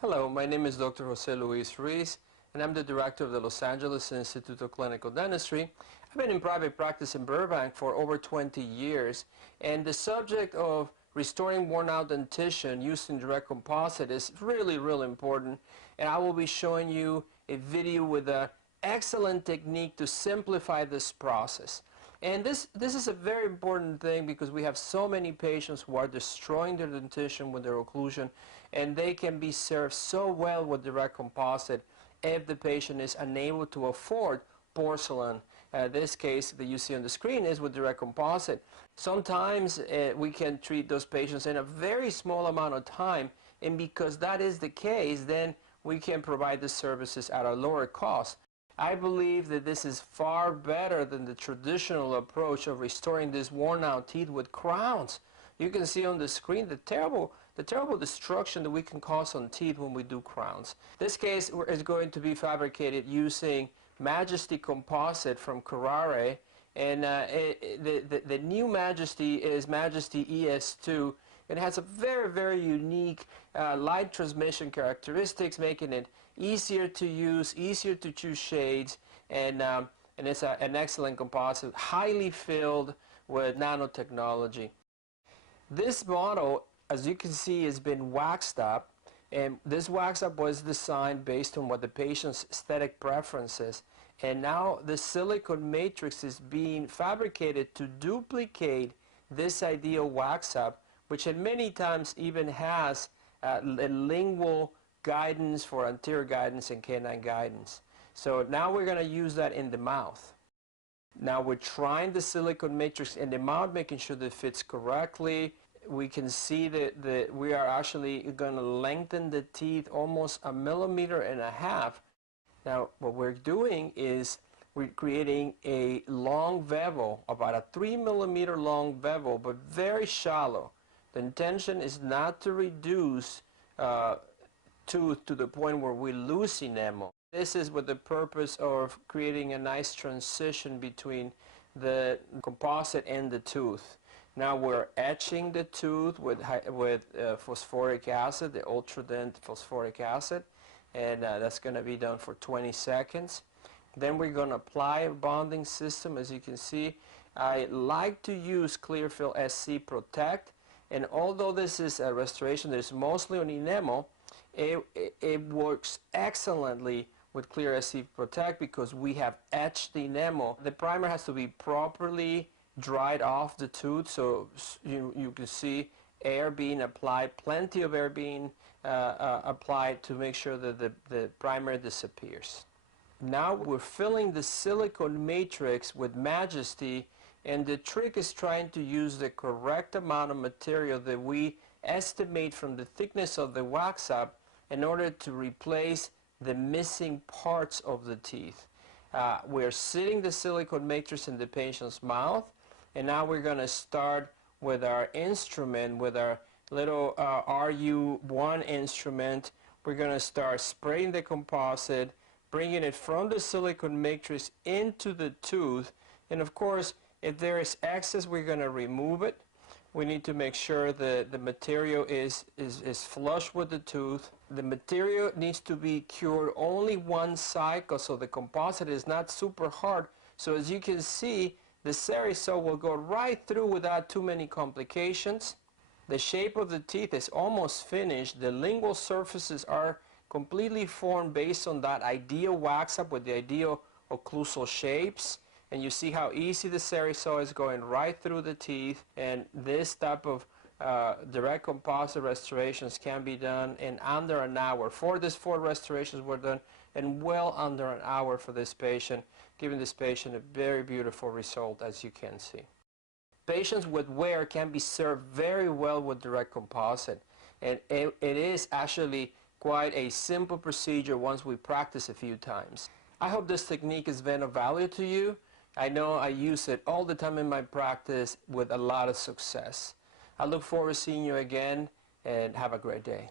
Hello, my name is Dr. Jose Luis Ruiz, and I'm the director of the Los Angeles Institute of Clinical Dentistry. I've been in private practice in Burbank for over 20 years, and the subject of restoring worn-out dentition using direct composite is really important, and I will be showing you a video with an excellent technique to simplify this process. And this is a very important thing because we have so many patients who are destroying their dentition with their occlusion, and they can be served so well with direct composite if the patient is unable to afford porcelain. This case that you see on the screen is with direct composite. Sometimes we can treat those patients in a very small amount of time, and because that is the case, then we can provide the services at a lower cost. I believe that this is far better than the traditional approach of restoring these worn out teeth with crowns. You can see on the screen the terrible destruction that we can cause on teeth when we do crowns. This case is going to be fabricated using Majesty composite from Carrare, and the new Majesty is Majesty ES2. It has a very unique light transmission characteristics, making it easier to use, easier to choose shades, and it's an excellent composite, highly filled with nanotechnology. This model, as you can see, has been waxed up, and this wax up was designed based on what the patient's aesthetic preferences, and now the silicone matrix is being fabricated to duplicate this ideal wax up, which in many times even has a lingual guidance for anterior guidance and canine guidance. So now we're going to use that in the mouth. Now we're trying the silicone matrix in the mouth, making sure that it fits correctly. We can see that we are actually going to lengthen the teeth almost 1.5 millimeters. Now what we're doing is we're creating a long bevel, about a 3 millimeter long bevel, but very shallow. The intention is not to reduce tooth to the point where we lose enamel. This is with the purpose of creating a nice transition between the composite and the tooth. Now we're etching the tooth with phosphoric acid, the Ultradent phosphoric acid, and that's going to be done for 20 seconds. Then we're going to apply a bonding system. As you can see, I like to use Clearfill SC Protect, and although this is a restoration that is mostly on enamel, it works excellently with Clear SC Protect because we have etched the enamel. The primer has to be properly dried off the tooth, so you can see air being applied, plenty of air being applied to make sure that the primer disappears. Now we're filling the silicone matrix with Majesty, and the trick is trying to use the correct amount of material that we estimate from the thickness of the wax up in order to replace the missing parts of the teeth. We're sitting the silicone matrix in the patient's mouth, and now we're going to start with our instrument, with our little RU1 instrument. We're going to start spraying the composite, bringing it from the silicone matrix into the tooth, and of course if there is excess, we're going to remove it. We need to make sure that the material is flush with the tooth. The material needs to be cured only one cycle, so the composite is not super hard. So as you can see, the Cerisol will go right through without too many complications. The shape of the teeth is almost finished. The lingual surfaces are completely formed based on that ideal wax up with the ideal occlusal shapes. And you see how easy the Cerisol is going right through the teeth, and this type of direct composite restorations can be done in under an hour. For these 4 restorations were done in well under an hour for this patient, giving this patient a very beautiful result, as you can see. Patients with wear can be served very well with direct composite, and it is actually quite a simple procedure once we practice a few times. I hope this technique has been of value to you. I know I use it all the time in my practice with a lot of success. I look forward to seeing you again, and have a great day.